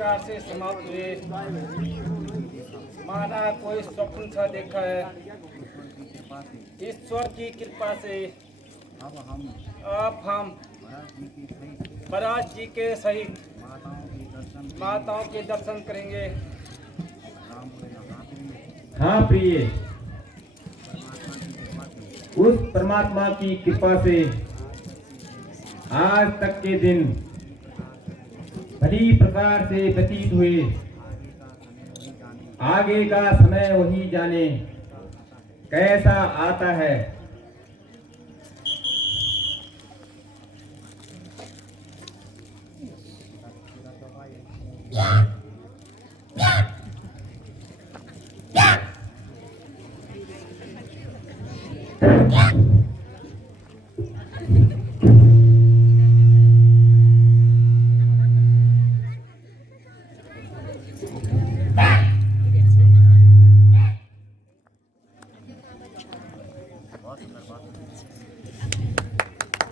प्रकार से समाप्त हुए। माना कोई स्वप्न सा देखा है। ईश्वर की कृपा से अब हम महाराज जी के सहित माताओं के दर्शन करेंगे। हाँ प्रिय, उस परमात्मा की कृपा से आज तक के दिन भली प्रकार से व्यतीत हुए। आगे का समय वही जाने कैसा आता है।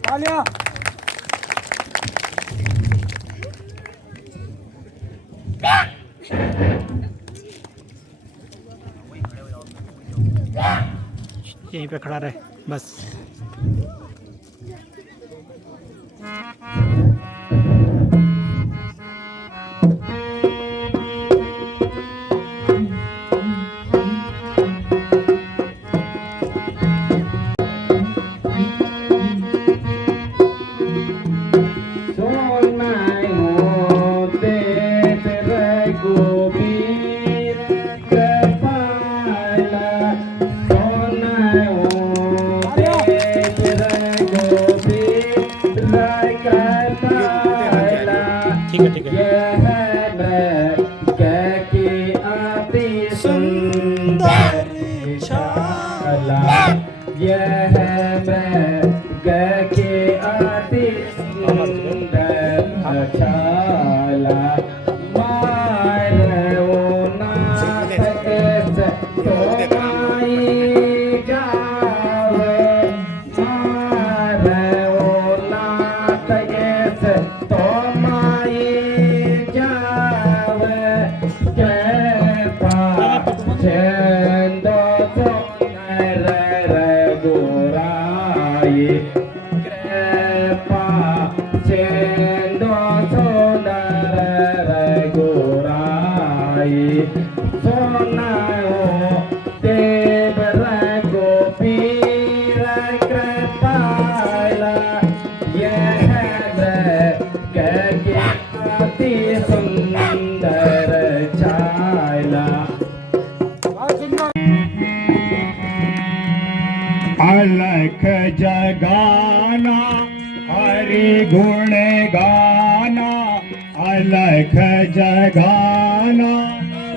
तालियां। यहीं पे खड़ा रहे बस। ठीक है। सुंदर छाला यह मृग के अति सुंदर छाला मारो नाथ ऐस तो माई जावे। मारो नाथ ऐस तो माई जावे। अलख जगाना हरि गुण गाना। अलख जगाना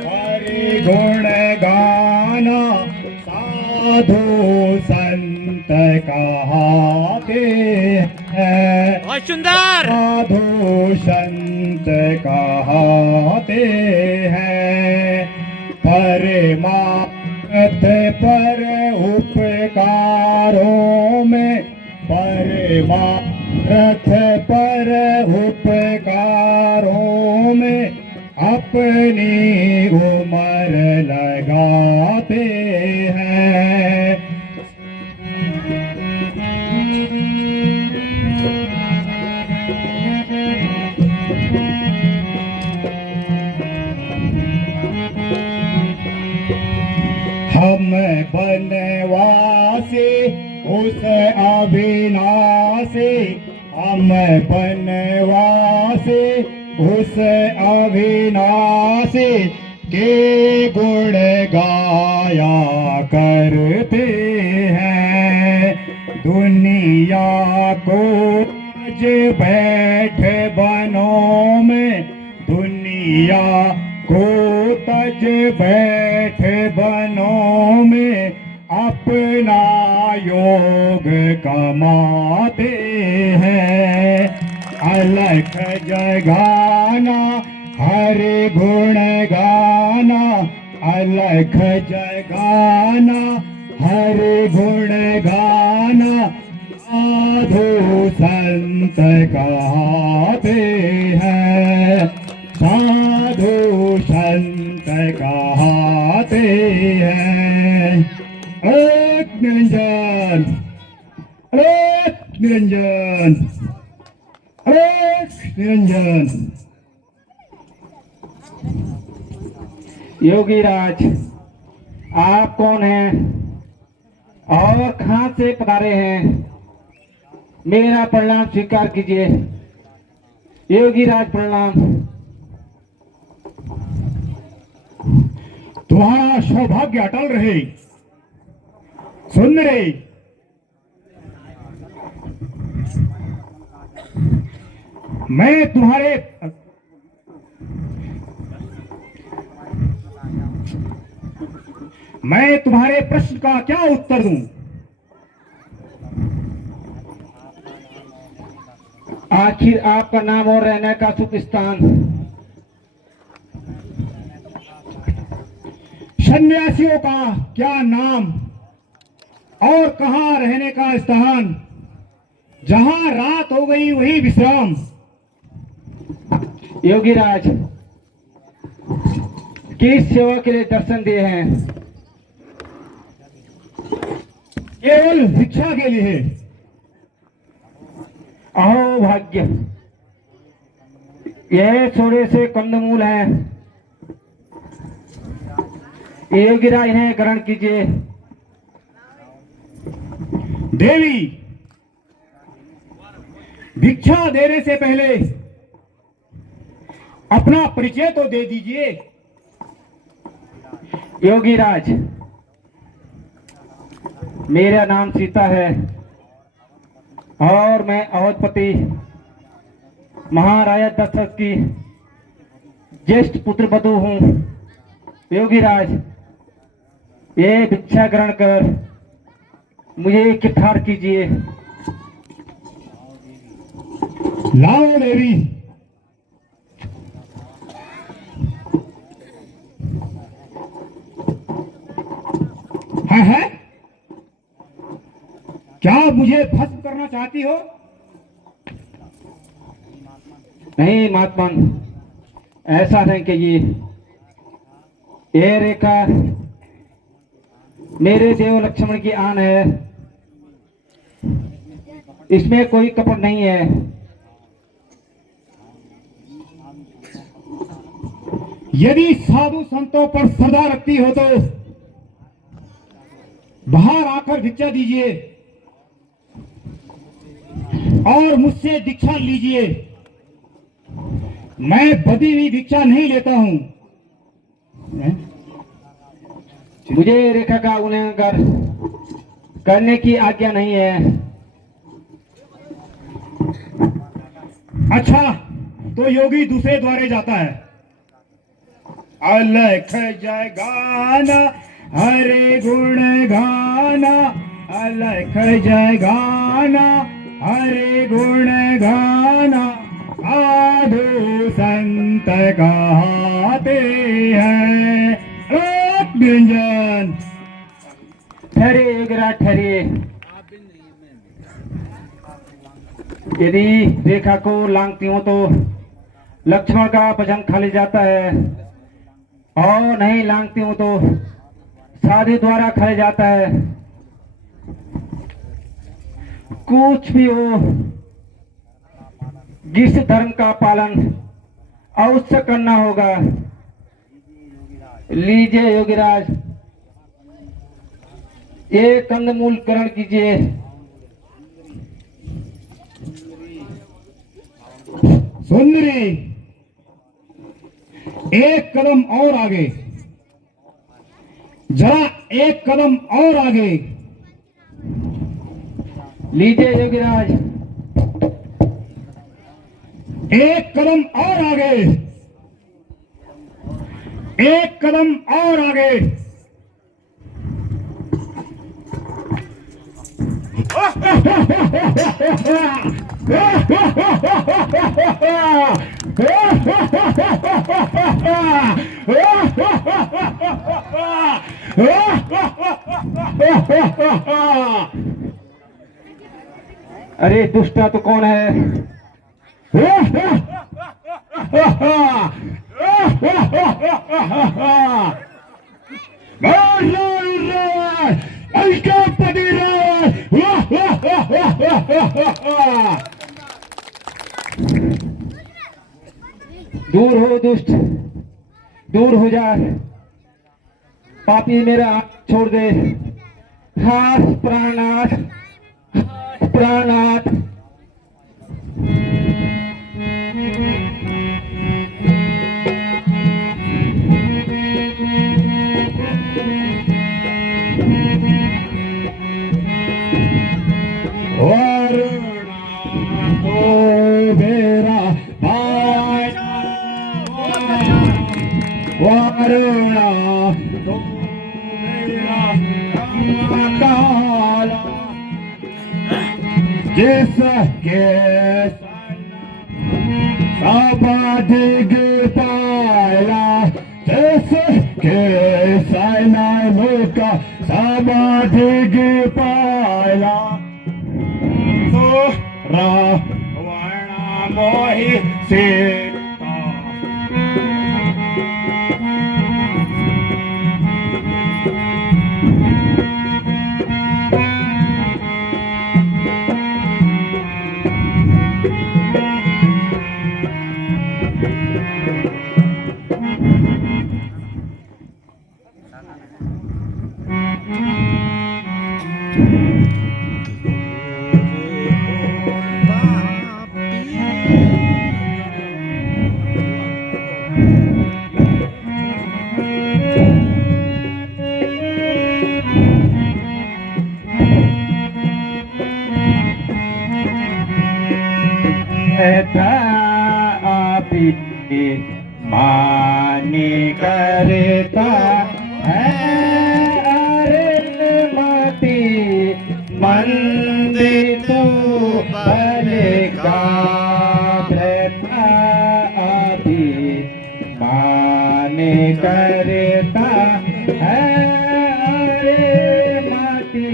हरि गुण गाना। साधु संत कहाते हैं। बहुत सुंदर। साधु संत कहाते हैं। परमार्थ पर उपकारों में। परमार्थ पर उपकारों में अपनी उम्र लगाते हैं। हम बनवासी उस अविनाशी। हम बनवासी उस अविनाशी के गुण गाया करते हैं। दुनिया को आज बैठ बनों में। दुनिया को तज बैठ बनों में अपना योग कमाते हैं। अलख जगाना हरि गुण गाना। अलख जगाना हरि गुण गाना। साधु संत कहते हैं। योगी राज, आप कौन हैं और कहां से पधारे हैं? मेरा प्रणाम स्वीकार कीजिए। योगी राज प्रणाम। तुम्हारा सौभाग्य अटल रहे। सुन रे, मैं तुम्हारे प्रश्न का क्या उत्तर दूं? आखिर आपका नाम और रहने का शुभ स्थान? सन्यासियों का क्या नाम और कहां रहने का स्थान? जहां रात हो गई वही विश्राम। योगी राज, किस सेवा के लिए दर्शन दिए हैं? केवल भिक्षा के लिए। अहो भाग्य, यह थोड़े से कंदमूल हैं। योगी राज, इन्हें ग्रहण कीजिए। देवी, भिक्षा देने से पहले अपना परिचय तो दे दीजिए। योगी राज, मेरा नाम सीता है और मैं अवधपति महाराजा दशरथ की ज्येष्ठ पुत्र वधू हूँ। योगी राज, ये भिक्षा ग्रहण कर मुझे कृतार्थ कीजिए। लाओ देवी। है क्या मुझे भस्म करना चाहती हो? नहीं महात्मन, ऐसा नहीं कीजिए। ये रेखा मेरे देव लक्ष्मण की आन है, इसमें कोई कपट नहीं है। यदि साधु संतों पर श्रद्धा रखती हो तो बाहर आकर भिक्षा दीजिए और मुझसे दीक्षा लीजिए। मैं बदी हुई भिक्षा नहीं लेता हूं। मुझे रेखा का उल्लंघन करने की आज्ञा नहीं है। अच्छा, तो योगी दूसरे द्वारे जाता है। अलख जय गाना हरे गुण गाना, अलख जय गाना हरे गुण गाना, साधु संत कहते हैं लोक व्यंजन। ठहरे योगीराज, ठहरिए। यदि रेखा को लांघती हूं तो लक्ष्मण का वचन खाली जाता है, और नहीं लांघती हूं तो साधु द्वारा खाली जाता है। कुछ भी हो, जिस धर्म का पालन अवश्य करना होगा। लीजिए योगीराज, ये कंदमूल ग्रहण कीजिए। सुंदरी, एक कदम और आगे, जरा एक कदम और आगे। लीजिए योगीराज, एक कदम और आगे, एक कदम और आगे। अरे दुष्टा तो कौन है? दूर हो दुष्ट, दूर हो जा। पापी मेरा हाथ छोड़ दे। हाथ प्राणनाथ, प्राणनाथ। वरुणा तो मेरा काला, जिसके साबाधिक पाला, जिसके सैनानों का साबाधिक पाला, तो रावण मोहि सीता। मानी करता है अरे मती मंदिर तू बलेगा अभी माने करता है अरे मती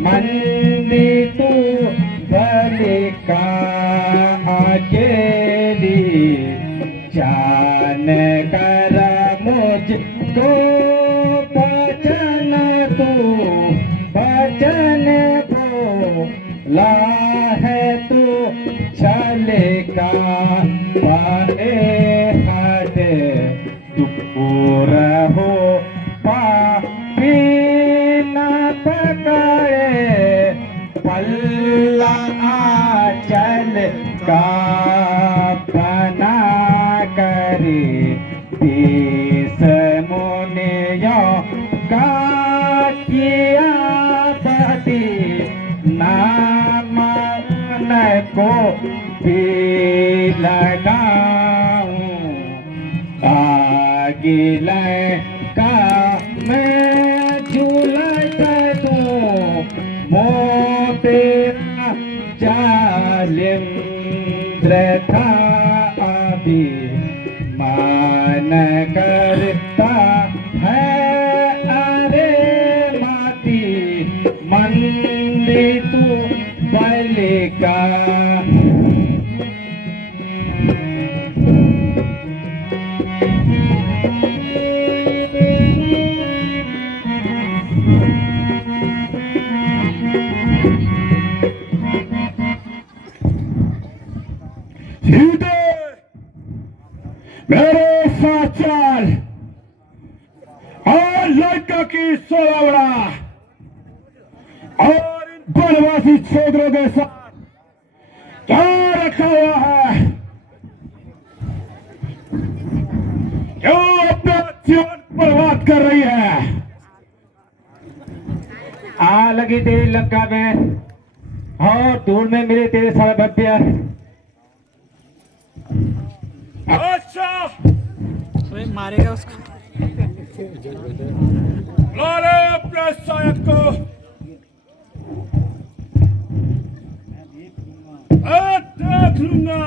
मंदिर तू बलेगा अकेली जान कर मुझको बचन तू बचन बोला है तू चलेगा पाए हट दूर हो पापी न पकड़े पल्ला चल का बना करे तीस मुनियों का किया बती नाम को भी लगाऊं आगे का मैं झूलत दूं मोतेरा जालिम था अभी मान करता है अरे माती मंदिर तू बलेगा। मेरे साथ चल और लड़का की सोलावड़ा और बनवासी छोकरों के साथ क्या रखा हुआ है, क्यों अपना जीवन बर्बाद कर रही है। आ लगी तेरी लंका में और धूल में मिले तेरे सारे भव्य। अच्छा मारेगा उसको। अरे अपने सायक को देख लूंगा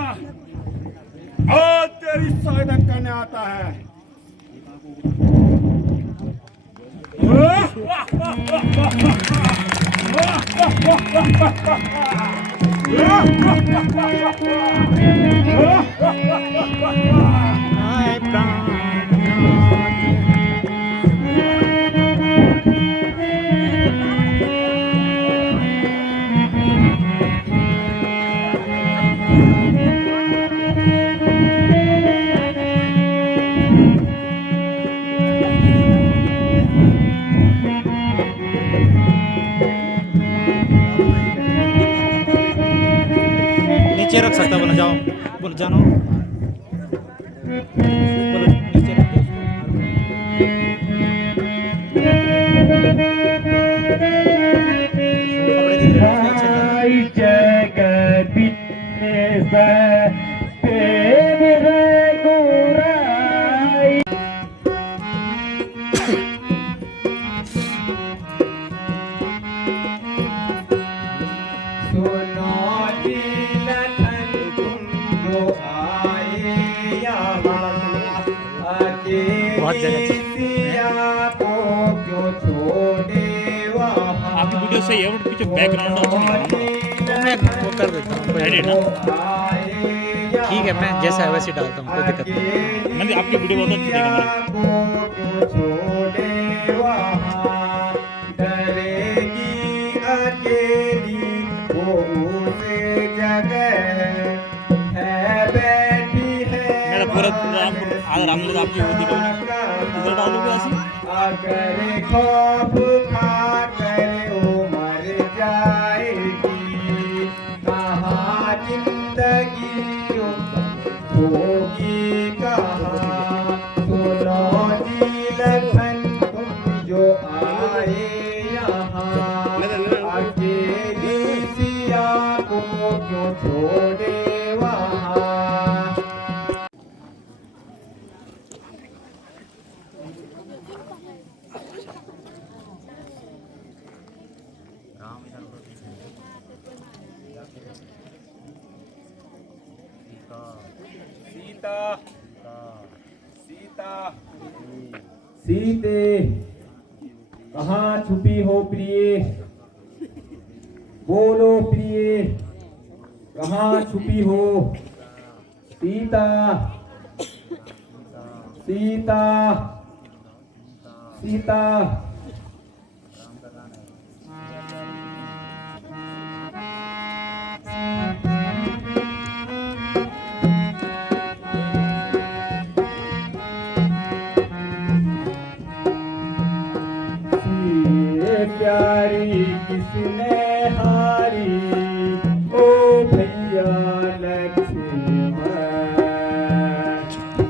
और तेरी सहायता करने आता है। रख सकता बोला जाओ बोलो जानो बोलो नीचे रख दो उसको। कपड़े दिख रहे हैं अच्छे बहुत जगह आपकी वीडियो सही है बट पीछे बैकग्राउंड तो मैं वो कर देता हूँ एडिट ना ठीक है मैं जैसा है वैसे डालता हूँ कोई दिक्कत नहीं। मैंने आपकी वीडियो बहुत अच्छी मेरा पूरा आज रामलीला आपकी वो दिखा इधर डालोगे ऐसी अगर खौफ खाकर उमर जाएगी कहाँ जिंदगी होगी कहाँ सुनो जी लखन तुम जो आए यहाँ अकेली सिया को क्यों छोड़े वहाँ। सीता सीता सीते कहाँ छुपी हो प्रिय बोलो प्रिय कहाँ छुपी हो सीता सीता सीता प्यारी किसने हारी ओ भैया लक्ष्मण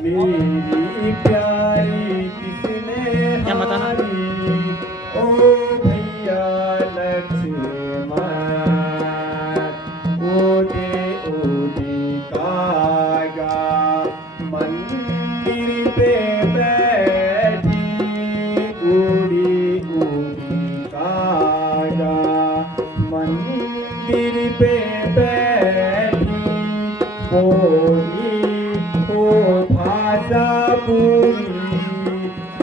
मेरी प्यारी किसने हारी ओ भैया लक्ष्मण ओदे ओदे कागा मंदिर पे बैठी उड़ी उड़ी कागा मंदिर पे बैठी बोली ओ भाषा पूरी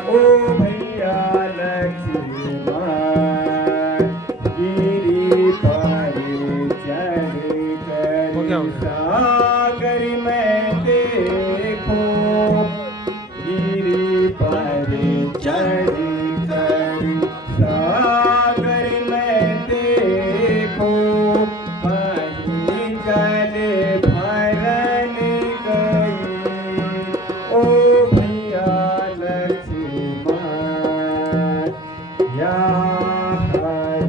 ओ भैया लक्ष्मण गिरी पर चढ़ कर सागर में देखो गिरी पर चढ़ कर सागर में देखो कहीं जल भरन गई ओ भैया लक्ष्मण यार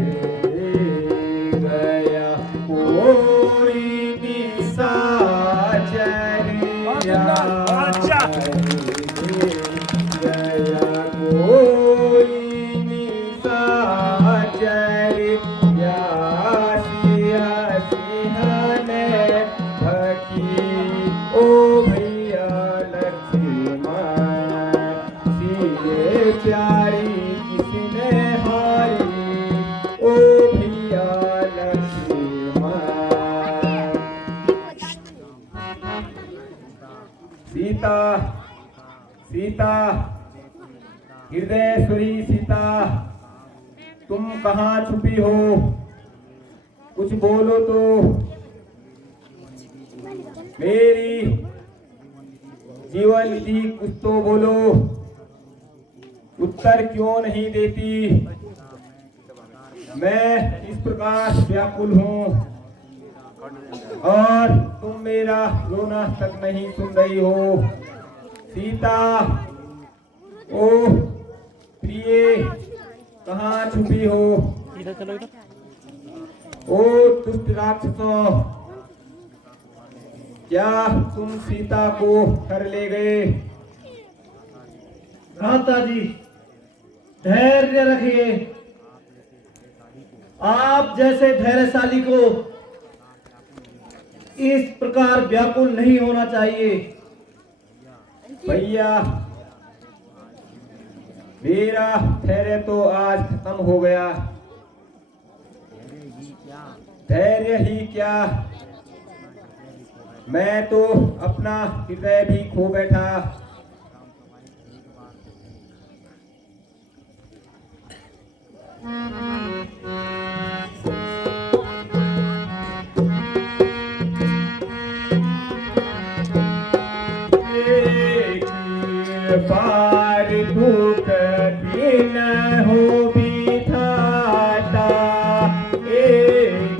गया कोई निशाचर गया कोई निशाचर या सिया सिंहने भकी ओ भैया लक्ष्मण सीए प्यारी किसने हारी ओ भैया लक्ष्मण सीता सीता हृदयश्वरी सीता तुम कहाँ छुपी हो कुछ बोलो तो मेरी जीवन निधि कुछ तो बोलो उत्तर क्यों नहीं देती मैं इस प्रकार व्याकुल हूँ और तुम मेरा रोना तक नहीं सुन रही हो सीता ओ प्रिय कहाँ छुपी हो इधर चलो इधर ओ दुष्ट राक्षसों क्या तुम सीता को कर ले गए? भ्राता जी, धैर्य रखिए। आप जैसे धैर्यशाली को इस प्रकार व्याकुल नहीं होना चाहिए। भैया, मेरा धैर्य तो आज खत्म हो गया। धैर्य ही क्या, मैं तो अपना हृदय भी खो बैठा। एक बार दुख दिन हो बिठाता, एक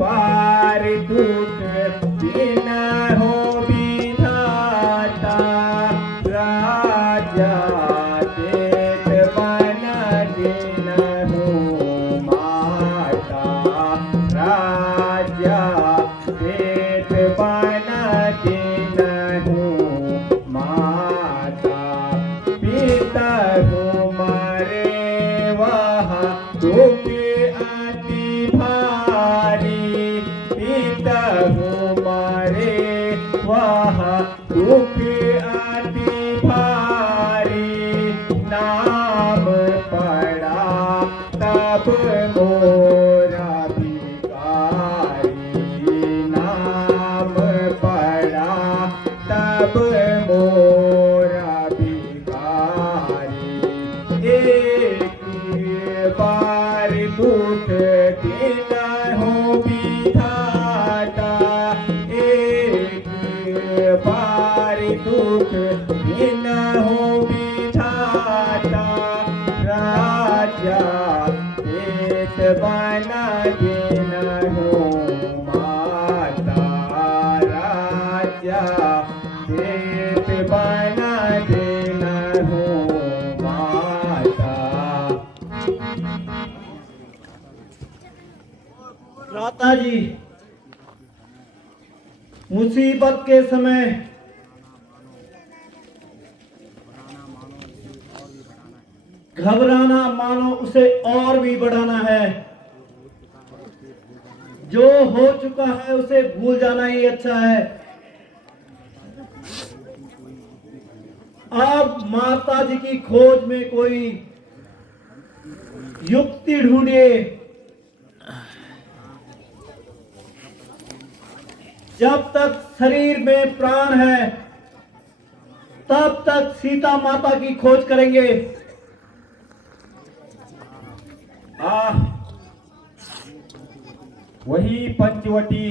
बार दुख दिन हो बिठाता, राजा देत बन दिन हो माता, राजा देत बन दिन हो माता, पिता हो मारे वहाँ दुख अति भारी, पिता हो मारे वहाँ दुख अति भारी, नाम पड़ा तब मोरा भिखारी, नाम पड़ा तब मोरा भिखारी, एक बार दुख दिन हो बिठाता, एक बार दुख दिन हो बिठाता, राजा देत बना दिन हो माता, राजा देत बना दिन हो माता। भ्राता जी, मुसीबत के समय घबराना मानो उसे और भी बढ़ाना है। जो हो चुका है उसे भूल जाना ही अच्छा है। आप माता जी की खोज में कोई युक्ति ढूंढिए। जब तक शरीर में प्राण है तब तक सीता माता की खोज करेंगे। वही पंचवटी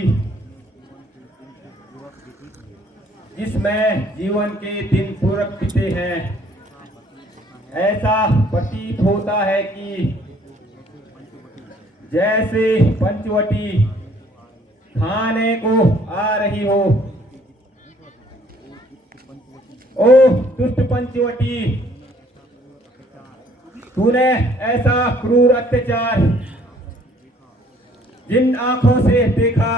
जिसमें जीवन के दिन पूरक बीते हैं। ऐसा प्रतीत होता है कि जैसे पंचवटी खाने को आ रही हो। ओ दुष्ट पंचवटी, तूने ऐसा क्रूर अत्याचार जिन आंखों से देखा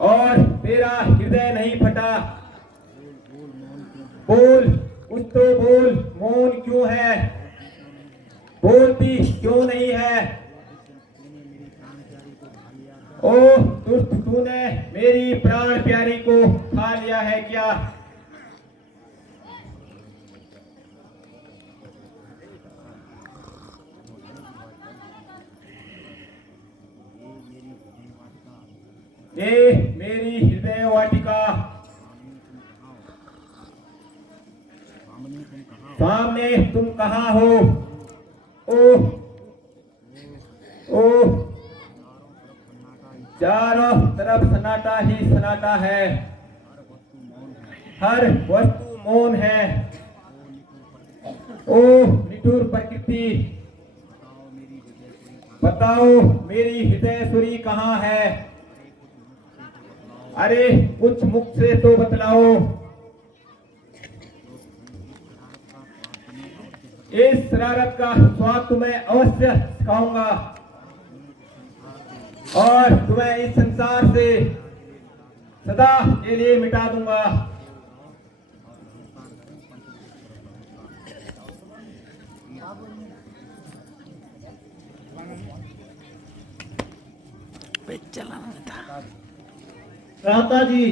और तेरा हृदय नहीं फटा। बोल, कुछ तो बोल, मौन क्यों है? बोलती क्यों नहीं है? ओ दुष्ट, तूने मेरी प्राण प्यारी को खा लिया है क्या? ये मेरी हृदय वाटिका, सामने तुम कहाँ हो? ओह ओह, चारों तरफ सन्नाटा ही सन्नाटा है, हर वस्तु मौन है। ओह निठुर प्रकृति, बताओ मेरी हृदय सुरी कहाँ है? अरे कुछ मुख से तो बतलाओ। इस शरारत का स्वाद तुम्हें अवश्य सिखाऊंगा और तुम्हें इस संसार से सदा के लिए मिटा दूंगा। भ्राता जी,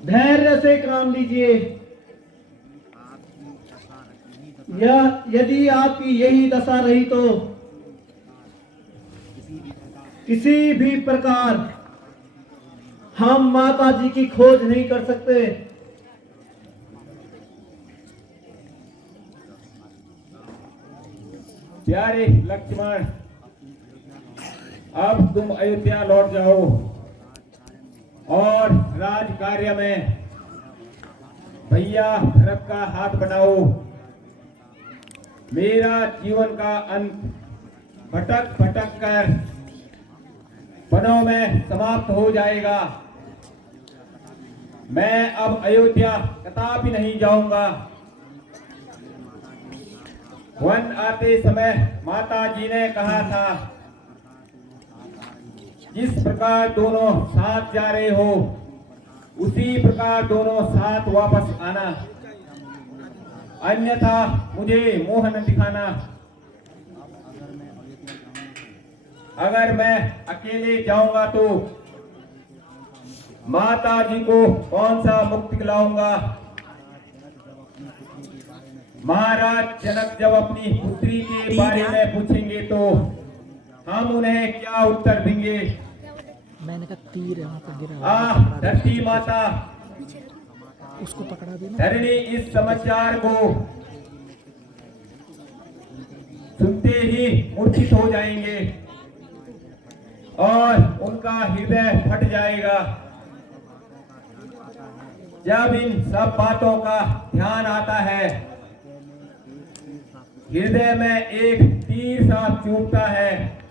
धैर्य से काम लीजिए। यदि आपकी यही दशा रही तो किसी भी प्रकार हम माता जी की खोज नहीं कर सकते। प्यारे लक्ष्मण, अब तुम अयोध्या लौट जाओ और राज कार्य में भैया भरत का हाथ बढ़ाओ। मेरा जीवन का अंत भटक भटक कर वनों में समाप्त हो जाएगा। मैं अब अयोध्या कदापि नहीं जाऊंगा। वन आते समय माता जी ने कहा था, जिस प्रकार दोनों साथ जा रहे हो उसी प्रकार दोनों साथ वापस आना, अन्यथा मुझे मोह न दिखाना। अगर मैं अकेले जाऊंगा तो माता जी को कौन सा मुक्ति दिलाऊंगा। महाराज जनक जब अपनी पुत्री के बारे में पूछेंगे तो हम उन्हें क्या उत्तर देंगे। मैंने कहा तीर है वहां पर गिरा धरती माता, उसको पकड़ा देना। धरणी इस समाचार को सुनते ही मूर्छित हो जाएंगे और उनका हृदय फट जाएगा। जब इन सब बातों का ध्यान आता है, हृदय में एक तीर सा चुभता है।